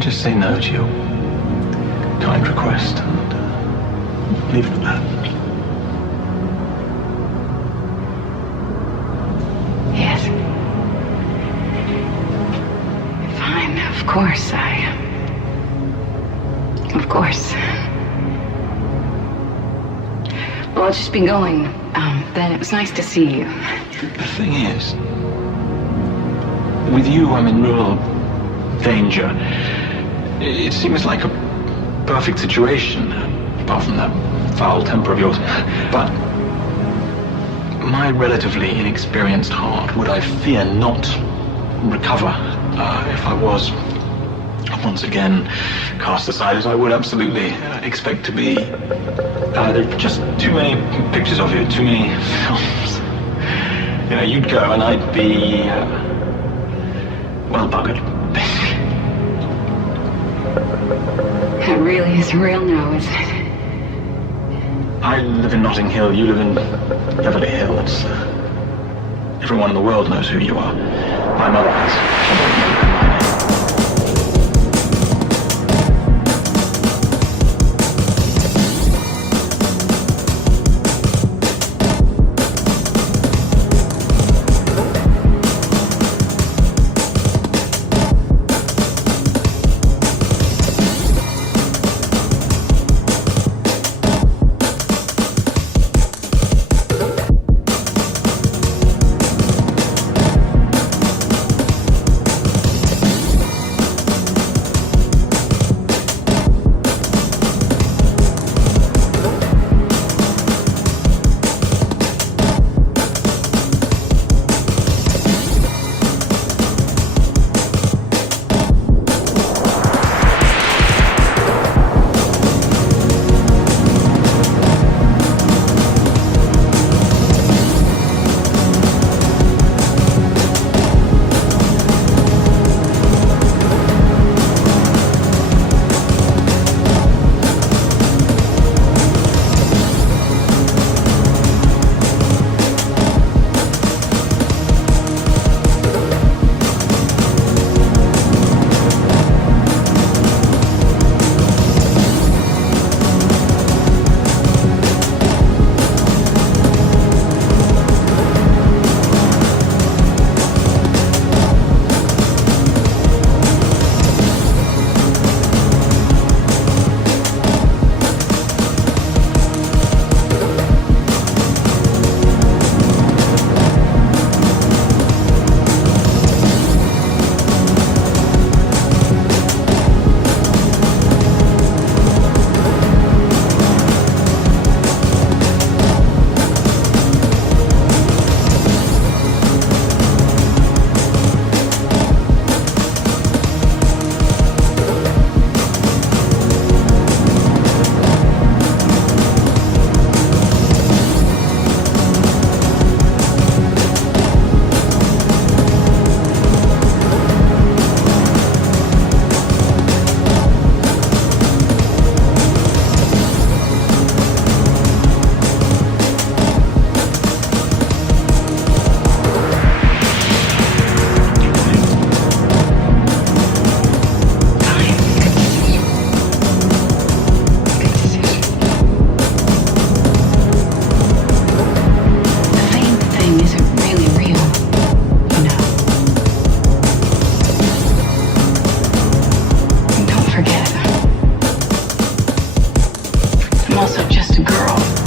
just say no to your kind request and leave it at that? Yes. Fine, of course, Of course. Well, I'll just be going. Then it was nice to see you. The thing is, with you, I'm in real danger. It seems like a perfect situation, apart from that foul temper of yours. But my relatively inexperienced heart, would I fear not recover if I was once again cast aside, as I would absolutely expect to be. There are just too many pictures of you, too many films. You know, you'd go and I'd be, well, buggered, basically. It really is real now, isn't it? I live in Notting Hill, you live in Beverly Hills. Everyone in the world knows who you are. My mother has. I'm also just a girl.